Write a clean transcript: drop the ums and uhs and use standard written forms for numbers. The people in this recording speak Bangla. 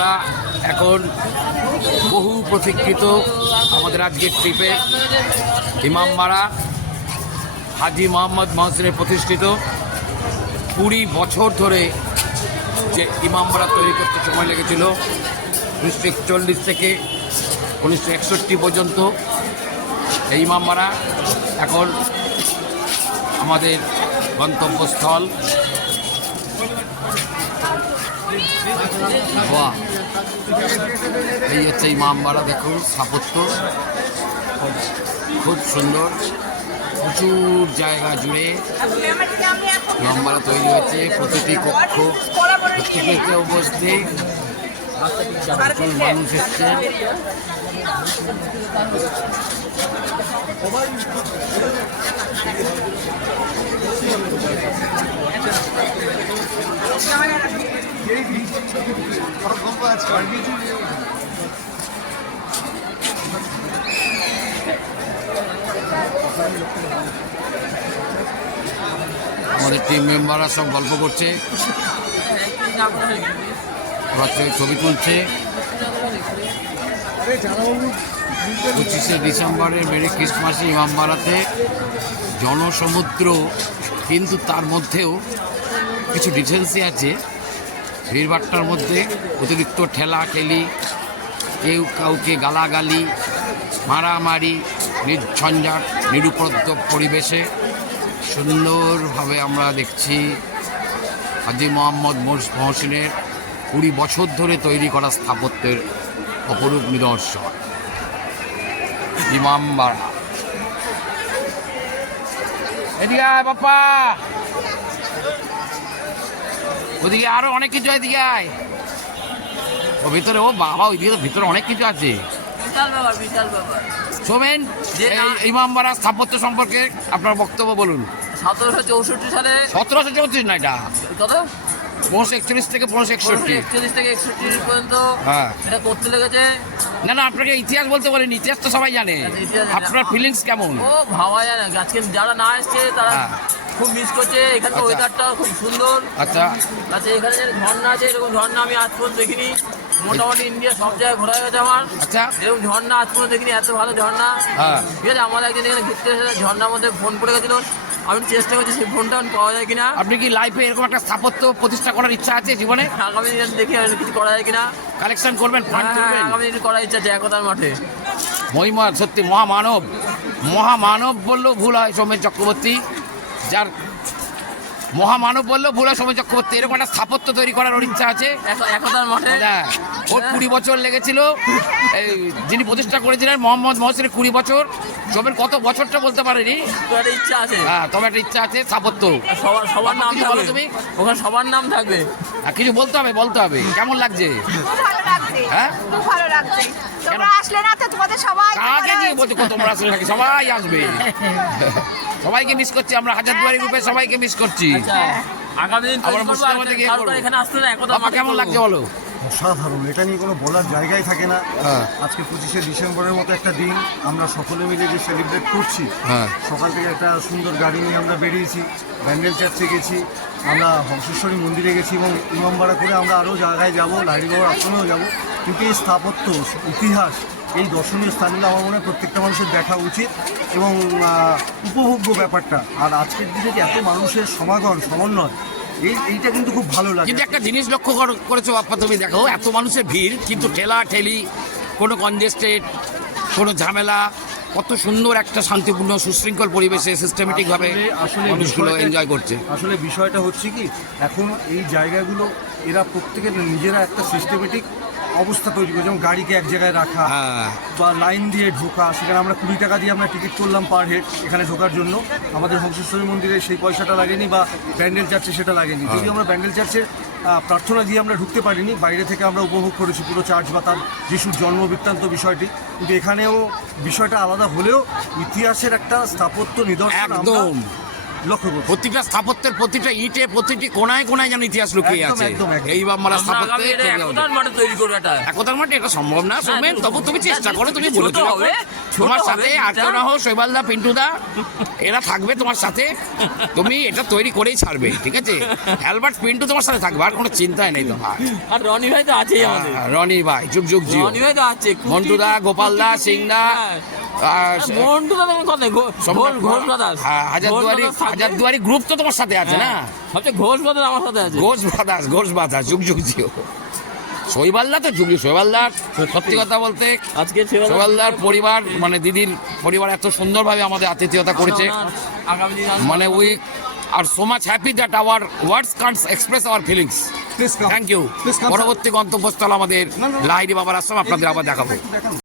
আমরা এখন বহু প্রতীক্ষিত আমাদের আজকের ট্রিপে ইমামবাড়া হাজি মোহাম্মদ মহসিনের প্রতিষ্ঠিত 20 বছর ধরে যে ইমামবাড়া তৈরি করতে সময় লেগেছিল 1941 থেকে 1961 পর্যন্ত এই ইমামবাড়া এখন আমাদের গন্তব্যস্থল। বাহ, এই হচ্ছে ইমামবাড়া, দেখুন স্থাপত্য খুব সুন্দর, প্রচুর জায়গা জুড়ে ইমামবাড়া তৈরি হয়েছে। প্রতিটি কক্ষ প্রত্যেকে উপস্থিত, প্রচুর মানুষ এসছে। আমাদের টিম মেম্বাররা সব গল্প করছে, ছবি তুলছে। 25শে ডিসেম্বরের মেরি ক্রিসমাসে ইমামবাড়াতে জনসমুদ্র, কিন্তু তার মধ্যেও কিছু ডিটেন্সি আছে। ভিড়ভাট্টার মধ্যে অতিরিক্ত ঠেলাঠেলি, কেউ কাউকে গালাগালি, মারামারি, নির্ঝঞ্ঝাট নিরুপদ্রব পরিবেশে সুন্দরভাবে আমরা দেখছি হাজি মোহাম্মদ মহসিনের 20 বছর ধরে তৈরি করা স্থাপত্যের অপরূপ নিদর্শন ইমামবাড়া। এদিকে আয় বাপ্পা, ওদিকে আরো অনেক কিছু, এদিকে আয়। ও ভিতরে, ও বাবা, ওইদিকে ভিতরে অনেক কিছু আছে। সোমেন, ইমামবাড়া স্থাপত্য সম্পর্কে আপনার বক্তব্য বলুন। 1764 সালে, 1734 না, এটা কত 1541 থেকে 1561 থেকে 61 পর্যন্ত হ্যাঁ এটা করতে লেগেছে। না না, আপনাকে ইতিহাস বলতে বলেন, ইতিহাস তো সবাই জানে। আপনার ফিলিংস কেমন? ও ভাবা যায় না, আজকে যারা না এসছে তারা হ্যাঁ। খুব মিস করছে। এখানকার ওয়েদারটা খুব সুন্দর। আচ্ছা আচ্ছা, এখানে যে ঝর্ণা আছে, এরকম ঝর্ণা আমি আজ পর্যন্ত দেখিনি। মোটামুটি ইন্ডিয়া সব জায়গায় ঘোরা গেছে আমার, আচ্ছা এরকম ঝর্ণা আজ পর্যন্ত দেখিনি, এত ভালো ঝর্ণা। হ্যাঁ ঠিক আছে, আমার একদিন এখানে ঘুরতে এসে ঝর্ণার মধ্যে ফোন পড়ে গেছিল। আমি চেষ্টা করছি সেই ফোনটা পাওয়া যায় কিনা। আপনি কি লাইফে এরকম একটা স্থাপত্য প্রতিষ্ঠা করার ইচ্ছা আছে জীবনে? আগামী দিন দেখি আর কিছু করা যায় কিনা। কালেকশন করবেন, ফান্ড করবেন? আগামী দিন করার ইচ্ছা আছে একতার মাঠে। মহিমা সত্যি মহামানব, মহামানব বললেও ভুল হয় সৌমেন চক্রবর্তী, যার মহামানব বললেও ভুল হয় সৌমেন চক্রবর্তী। এরকম একটা স্থাপত্য তৈরি করার ওর ইচ্ছা আছে একতার মাঠে। হ্যাঁ, ওর 20 বছর লেগেছিল। এই যিনি প্রতিষ্ঠা করেছিলেন মোহাম্মদ মহসিনের 20 বছর। সৌমেন কত বছরটা বলতে পারেনি, তো একটা ইচ্ছা আছে। হ্যাঁ তবে একটা ইচ্ছা আছে স্থাপত্য। সবার নাম কিছু বলো থাকবে তুমি, ওখানে, সবার নাম থাকবে। কিছু বলতে হবে, বলতে হবে। কেমন লাগছে? খুব ভালো লাগছে, হ্যাঁ? খুব ভালো লাগছে। তোমরা আসলে না তো, তোমাদের সবাই কাকে দিয়ে বলছো তোমরা আসলে নাকি? সবাই আসবে, সবাইকে মিস করছি আমরা, হাজারদুয়ারি গ্রুপে সবাইকে মিস করছি। আগামী দিন আবার মুর্শিদাবাদে গিয়ে করবো। এখানে আসতে না, একতা বাবা কেমন লাগছে বলো? অসাধারণ, এটা নিয়ে কোনো বলার জায়গায় থাকে না। হ্যাঁ। আজকে 25শে ডিসেম্বরের মতো একটা দিন আমরা সকলে মিলে যে সেলিব্রেট করছি, হ্যাঁ। সকাল থেকে একটা সুন্দর গাড়ি নিয়ে আমরা বেরিয়েছি, ব্যান্ডেল চার্চে গেছি, আমরা হংসেশ্বরী মন্দিরে গেছি এবং ইমামবাড়া করে আমরা আরও জায়গায় যাব, লাহিড়ী বাবার আশ্রমেও যাব। কিন্তু এই স্থাপত্য, ইতিহাস, এই দর্শনীয় স্থানগুলো আমার মনে হয় প্রত্যেকটা মানুষের দেখা উচিত এবং উপভোগ্য ব্যাপারটা। আর আজকের দিনে যে এত মানুষের সমাগম, সমন্বয়, এইটা কিন্তু খুব ভালো লাগে। কিন্তু একটা জিনিস লক্ষ্য করেছো বাপ্পা, তুমি দেখো এত মানুষের ভিড়, কিন্তু ঠেলা ঠেলি, কোনো কনজেস্টেড, কোনো ঝামেলা, কত সুন্দর একটা শান্তিপূর্ণ সুশৃঙ্খল পরিবেশে সিস্টেমেটিকভাবে মানুষগুলো এনজয় করছে। আসলে বিষয়টা হচ্ছে কি, এখন এই জায়গাগুলো এরা প্রত্যেকের নিজেরা একটা সিস্টেমেটিক অবস্থা তৈরি করে, যেমন গাড়িকে এক জায়গায় রাখা হ্যাঁ। বা লাইন দিয়ে ঢোকা। সেখানে আমরা 20 টাকা দিয়ে আমরা টিকিট করলাম পার হেড এখানে ঢোকার জন্য। আমাদের হংসেশ্বরী মন্দিরে সেই পয়সাটা লাগেনি বা ব্যান্ডেল চার্চে সেটা লাগেনি। যদি আমরা ব্যান্ডেল চার্চে প্রার্থনা দিয়ে আমরা ঢুকতে পারিনি, বাইরে থেকে আমরা উপভোগ করেছি পুরো চার্চ বা তার যিশুর জন্ম বৃত্তান্ত বিষয়টি। কিন্তু এখানেও বিষয়টা আলাদা হলেও ইতিহাসের একটা স্থাপত্য নিদর্শন আমরা একদম লক্ষ্য করছি। প্রতিটা স্থাপত্যের প্রতিটা ইটে প্রতিটি কোনায় কোনায় যেন ইতিহাস লুকিয়ে একদম, আছে একদম, একদম। এই বাম্মারা আমরা আগামী স্থাপত্যে এটা একতার মাঠে তৈরি করবো এটা। একতার মাঠে এটা সম্ভব না সৌমেন, হ্যাঁ, তবু তুমি চেষ্টা করো, তুমি ছোট বলেছো হবে, ছোট তোমার হবে, সাথে আর এটা- কেউ না হোক শৈবালদা পিন্টুদা এরা থাকবে তোমার সাথে, তুমি এটা তৈরি করেই ছাড়বে, ঠিক আছে? অ্যালবার্ট পিন্টু তোমার সাথে থাকবে, আর কোনো চিন্তাই নেই তোমার। আর রনি ভাই তো আছেই আমাদের, রনি ভাই যুগ যুগ জিও, রনি ভাই তো আছে, মন্টুদা, গোপালদা, সিংদা, মন্টু দা তোমার কথা ঘোষ ব্রাদার্স, হাজারদুয়ারি গ্রুপ তো তোমার সাথে আছে না, সবচেয়ে ঘোষ ব্রাদার্স আমার সাথে আছে। ঘোষ বাদাস যুগ যুগ জিও। শৈবালদা তো যুগ শৈবালদার সত্যি কথা বলতে আজকে শৈবালদার পরিবার মানে দিদির পরিবার এত সুন্দরভাবে আমাদের আতিথেয়তা করেছে, আগামী দিন মানে we are so much happy that our words can't express our feelings. Please come. Thank you. Please come, sir. পরবর্তী গন্তব্যস্থল আমাদের লাহিড়ী বাবার আশ্রম, আপনাদের আবার দেখাবো। দেখান।